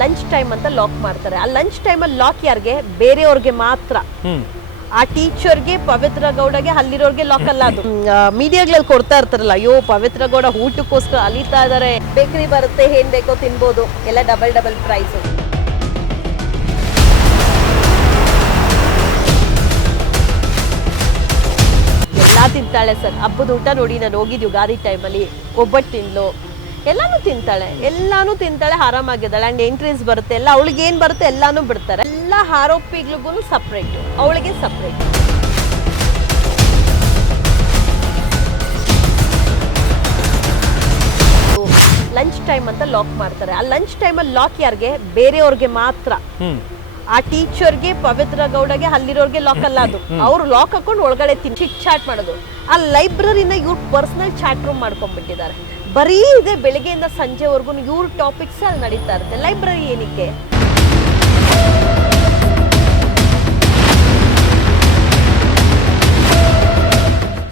Lunch time ಅಂತ lock ಮಾಡ್ತಾರೆ. ಆ ಲಂಚ್ ಟೈಮಲ್ಲಿ ಲಾಕ್ ಯಾರಿಗೆ? ಬೇರೆಯವ್ರಿಗೆ ಮಾತ್ರ. ಆ ಟೀಚರ್ಗೆ, ಪವಿತ್ರ ಗೌಡಗೆ, ಅಲ್ಲಿರೋರ್ಗೆ ಲಾಕ್ ಅಲ್ಲ ಅದು. ಮೀಡಿಯಾಗಳಲ್ಲಿ ಕೊಡ್ತಾ ಇರ್ತಾರಲ್ಲ, ಅಯ್ಯೋ ಪವಿತ್ರ ಗೌಡ ಊಟಕ್ಕೋಸ್ಕರ ಅಲಿತಾ ಇದಾರೆ, ಬೇಕರಿ ಬರುತ್ತೆ, ಏನ್ ಬೇಕೋ ತಿನ್ಬೋದು, ಎಲ್ಲ ಡಬಲ್ ಪ್ರೈಸ್. ಎಲ್ಲಾ ತಿಂತಾಳೆ ಸರ್. ಹಬ್ಬದ ಊಟ ನೋಡಿ, ನಾನು ಹೋಗಿದ್ದು ಯುಗಾದಿ ಟೈಮಲ್ಲಿ, ಒಬ್ಬಟ್ಟು ತಿಂದ್ಲು, ಎಲ್ಲಾನು ತಿಂತಾಳೆ, ಆರಾಮಾಗಿದ್ದಾಳೆ. ಅಂಡ್ ಎಂಟ್ರೀಸ್ ಬರುತ್ತೆ, ಎಲ್ಲ ಅವಳಿಗೆ ಏನ್ ಬರುತ್ತೆ ಎಲ್ಲಾನು ಬಿಡ್ತಾರೆ. ಎಲ್ಲ ಆರೋಪಿಗಳಿಗೂ ಸಪ್ರೇಟ್, ಅವಳಿಗೆ ಸಪ್ರೇಟ್. ಲಂಚ್ ಟೈಮ್ ಅಂತ ಲಾಕ್ ಮಾಡ್ತಾರೆ. ಆ ಲಂಚ್ ಟೈಮಲ್ಲಿ ಲಾಕ್ ಯಾರಿಗೆ? ಬೇರೆಯವ್ರಿಗೆ ಮಾತ್ರ. ಆ ಟೀಚರ್ಗೆ, ಪವಿತ್ರ ಗೌಡಗೆ, ಅಲ್ಲಿರೋರ್ಗೆ ಲಾಕ್ ಅಲ್ಲ ಅದು. ಅವ್ರು ಲಾಕ್ ಹಾಕೊಂಡು ಒಳಗಡೆ ಚಿಟ್ ಚಾಟ್ ಮಾಡೋದು. ಆ ಲೈಬ್ರರಿನ ಇವ್ರು ಪರ್ಸನಲ್ ಚಾಟ್ ರೂಮ್ ಮಾಡ್ಕೊಂಡ್ಬಿಟ್ಟಿದ್ದಾರೆ. ಬರೀ ಇದೆ, ಬೆಳಿಗ್ಗೆಯಿಂದ ಸಂಜೆವರೆಗೂ ಇವ್ರ ಟಾಪಿಕ್ಸ್ ಅಲ್ಲಿ ನಡೀತಾ ಇರುತ್ತೆ. ಲೈಬ್ರರಿ ಏನಕ್ಕೆ?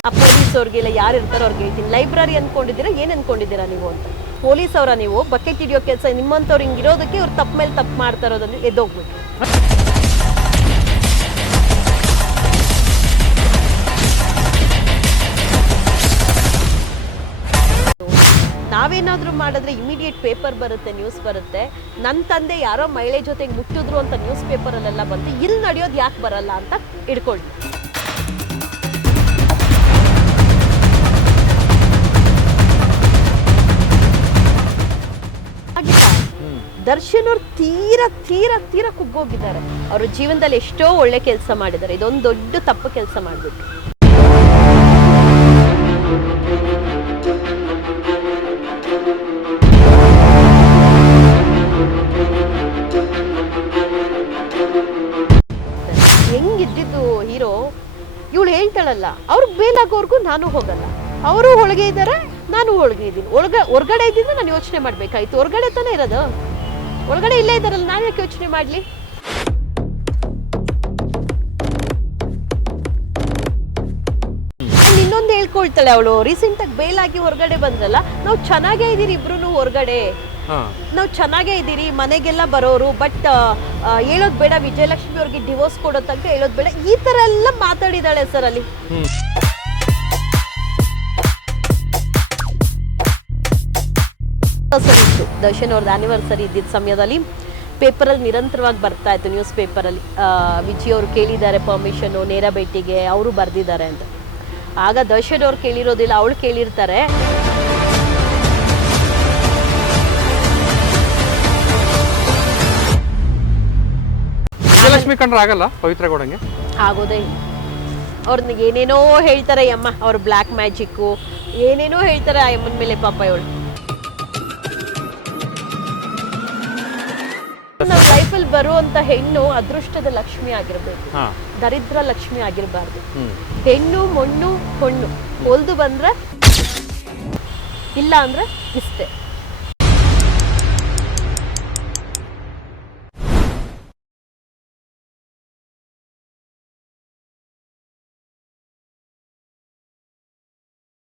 ಆ ಪೊಲೀಸ್ ಅವ್ರಿಗೆಲ್ಲ ಯಾರು ಇರ್ತಾರೋ ಅವ್ರಿಗೆ ಹೇಳ್ತೀನಿ, ಲೈಬ್ರರಿ ಅನ್ಕೊಂಡಿದ್ದೀರಾ, ಏನ್ ಅನ್ಕೊಂಡಿದ್ದೀರಾ ನೀವು ಅಂತ. ಪೊಲೀಸ್ ಅವರ ನೀವು ಬಕೆಟ್ ಹಿಡಿಯೋ ಕೆಲಸ ನಿಮ್ಮಂತವ್ರು ಹಿಂಗಿರೋದಕ್ಕೆ ಇವ್ರು ತಪ್ಪ ಮೇಲೆ ತಪ್ಪು ಮಾಡ್ತಾ ಇರೋದನ್ನು ಎದ್ದೋಗ್ಬಿಟ್ಟು. ನಾವೇನಾದ್ರೂ ಮಾಡಿದ್ರೆ ಇಮಿಡಿಯೇಟ್ ಪೇಪರ್ ಬರುತ್ತೆ, ನ್ಯೂಸ್ ಬರುತ್ತೆ. ನನ್ನ ತಂದೆ ಯಾರೋ ಮಹಿಳೆ ಜೊತೆಗೆ ಮುಟ್ಟಿದ್ರು ಅಂತ ನ್ಯೂಸ್ ಪೇಪರಲ್ಲೆಲ್ಲ ಬಂತು. ಇಲ್ಲಿ ನಡೆಯೋದು ಯಾಕೆ ಬರಲ್ಲ ಅಂತ ಇಡ್ಕೊಳ್ಳಿ. ದರ್ಶನ್ ಅವ್ರು ತೀರಾ ಕುಗ್ಗೋಗಿದ್ದಾರೆ. ಅವ್ರ ಜೀವನದಲ್ಲಿ ಎಷ್ಟೋ ಒಳ್ಳೆ ಕೆಲಸ ಮಾಡಿದ್ದಾರೆ, ಇದೊಂದು ದೊಡ್ಡ ತಪ್ಪು ಕೆಲಸ ಮಾಡ್ಬಿಟ್ಟು. ಹೆಂಗಿದ್ದಿದ್ದು ಹೀರೋ, ಇವಳು ಹೇಳ್ತಾಳಲ್ಲ, ಅವ್ರಿಗೆ ಬೇಲಾಗೋರ್ಗು ನಾನು ಹೋಗಲ್ಲ, ಅವರು ಒಳಗೆ ಇದ್ದಾರೆ, ನಾನು ಒಳಗೆ ಇದ್ದೀನಿ. ಹೊರಗಡೆ ಇದ್ದಿಂದ ನಾನು ಯೋಚನೆ ಮಾಡ್ಬೇಕಾಯ್ತು. ಹೊರಗಡೆ ತಾನೇ ಇರೋದು, ಒಳಗಡೆ ಇಲ್ಲೇ ಇದ್ದಾರಲ್ಲ, ನಾನು ಯಾಕೆ ಯೋಚನೆ ಮಾಡ್ಲಿ? ಇನ್ನೊಂದು ಹೇಳ್ಕೊಳ್ತಾಳೆ ಅವಳು, ರೀಸೆಂಟ್ ಆಗಿ ಬೇಲಾಗಿ ಹೊರಗಡೆ ಬಂದ್ರಲ್ಲ, ನಾವು ಚೆನ್ನಾಗೇ ಇದೀರಿ ಇಬ್ರು ಹೊರಗಡೆ, ನಾವು ಚೆನ್ನಾಗೇ ಇದ್ದೀರಿ, ಮನೆಗೆಲ್ಲ ಬರೋರು, ಬಟ್ ಹೇಳೋದ್ ಬೇಡ, ವಿಜಯಲಕ್ಷ್ಮಿ ಅವ್ರಿಗೆ ಡಿವೋರ್ಸ್ ಕೊಡೋ ತನಕ ಹೇಳೋದ್ ಬೇಡ, ಈ ತರ ಎಲ್ಲ ಮಾತಾಡಿದಾಳೆ ಸರ್ ಅಲ್ಲಿ. ದರ್ಶನ್ ಅವ್ರದ್ದು ಆನಿವರ್ಸರಿ ಇದ್ದಿದ್ದ ಸಮಯದಲ್ಲಿ ಪೇಪರಲ್ಲಿ ನಿರಂತರವಾಗಿ ಬರ್ತಾ ಇತ್ತು, ನ್ಯೂಸ್ ಪೇಪರಲ್ಲಿ ವಿಜಯ್ ಅವರು ಕೇಳಿದ್ದಾರೆ ಪರ್ಮಿಷನ್ ನೇರ ಭೇಟಿಗೆ, ಅವರು ಬರ್ದಿದ್ದಾರೆ ಅಂತ. ಆಗ ದರ್ಶನ್ ಅವ್ರು ಕೇಳಿರೋದಿಲ್ಲ, ಅವಳು ಕೇಳಿರ್ತಾರೆ. ವಿಜಯಲಕ್ಷ್ಮಿ ಕಂಡ್ರೆ ಆಗಲ್ಲ ಪವಿತ್ರ ಗೌಡಂಗೆ? ಆಗೋದೇ ಇಲ್ಲ. ಅವ್ರನ್ನ ಏನೇನೋ ಹೇಳ್ತಾರೆ ಅಮ್ಮ, ಅವ್ರ ಬ್ಲ್ಯಾಕ್ ಮ್ಯಾಜಿಕ್ಕು ಏನೇನೋ ಹೇಳ್ತಾರೆ ಆ ಅಮ್ಮನ ಮೇಲೆ. ಪಾಪ ಇವಳು ನಮ್ಮ ಲೈಫಲ್ಲಿ ಬರುವಂತ ಹೆಣ್ಣು ಅದೃಷ್ಟದ ಲಕ್ಷ್ಮಿ ಆಗಿರ್ಬೇಕು, ದರಿದ್ರ ಲಕ್ಷ್ಮಿ ಆಗಿರಬಾರ್ದು. ಹೆಣ್ಣು ಮಣ್ಣು ಹೊಣ್ಣು ಹೊಲ್ದು ಬಂದ್ರೆ ಇಲ್ಲ ಅಂದ್ರೆ ಇಷ್ಟೇ.